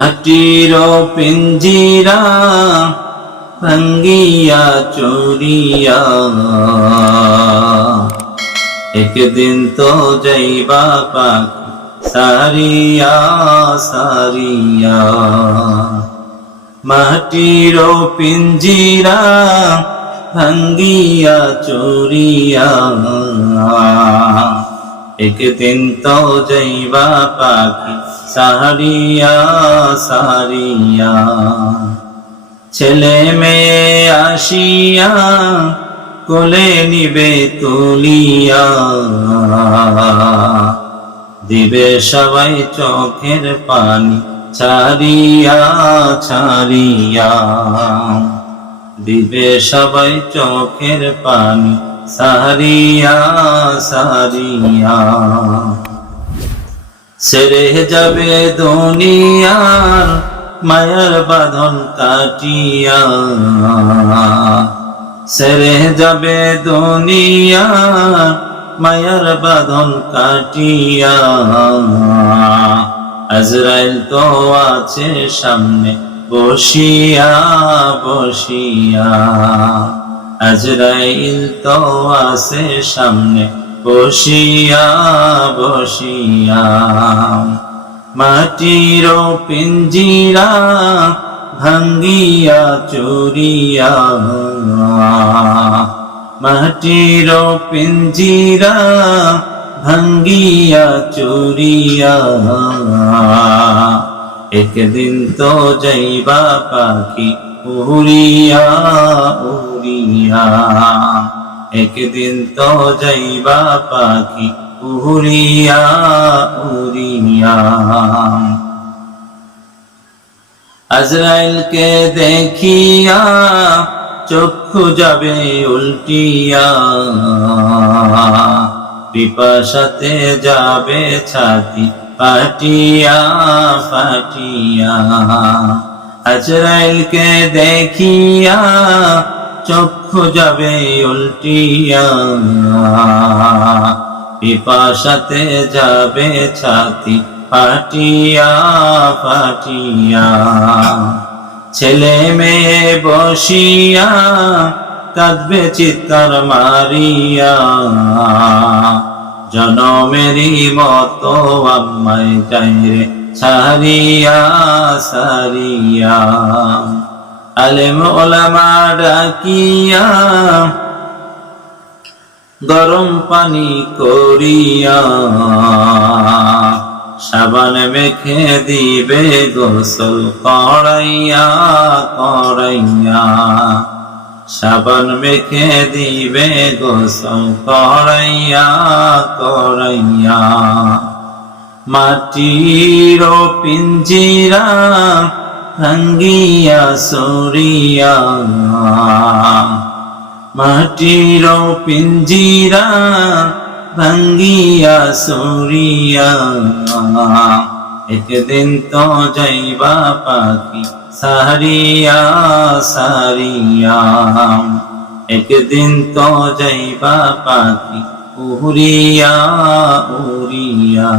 মাটির পিঞ্জিরা ভাঙ্গিয়া চুরিয়া একদিন তো যাইবা পাখি সারিয়া সারিয়া। মাটির পিঞ্জিরা ভাঙ্গিয়া চুরিয়া একদিন তো যাইবা পাখি সারিয়া সারিয়া। ছেলে মেয়ে আসিয়া কোলে নিবে তুলিয়া দিবে সবাই চোখের পানি ছাড়িয়া ছাড়িয়া। দিবে সবাই চোখের পানি সারিয়া সারিয়া। ছেড়ে যাবে দুনিয়ার মায়ার বাঁধন কাটিয়া ছেড়ে যাবে দুনিয়ার মায়ার বাঁধন কাটিয়া। আজরাইল তো আছে সামনে বসিয়া বসিয়া। আজরাইল তো আছে সামনে বসিয়া বসিয়া। মাটির পিঞ্জিরা ভাঙ্গিয়া চুরিয়া মাটির পিঞ্জিরা ভাঙ্গিয়া চুরিয়া একদিন তো যাইবা পাখি উড়িয়া উড়িয়া। একদিন তো যাইবা পাখি উড়িয়া উড়িয়া। আজরাইলকে দেখিয়া চক্ষু যাবে উল্টিয়া পিপাসাতে যাবে ছাতি ফাটিয়া ফাটিয়া। আজরাইলকে দেখিয়া চক্ষু যাবে উল্টিয়া পিপাসাতে যাবে ছাতি ফাটিয়া ফাটিয়া। ছেলে মেয়ে বসিয়া কাঁদবে চিৎকার মারিয়া জনমেরই মতো আমায় যাইরে ছাড়িয়া সারিয়া। আলেম ওলামা ডাকিয়া গরম পানি করিয়া সাবান মেখে দিবে গোসল করাইয়া করাইয়া। সাবান মেখে দিবে গোসল করাইয়া করাইয়া। মাটির পিঞ্জিরা ভাঙ্গিয়া সরিয়া মাটির পিঞ্জিরা ভাঙ্গিয়া সরিয়া একদিন তো যাইবা পাখি সারিয়া সারিয়া। একদিন তো যাইবা পাখি উড়িয়া উড়িয়া।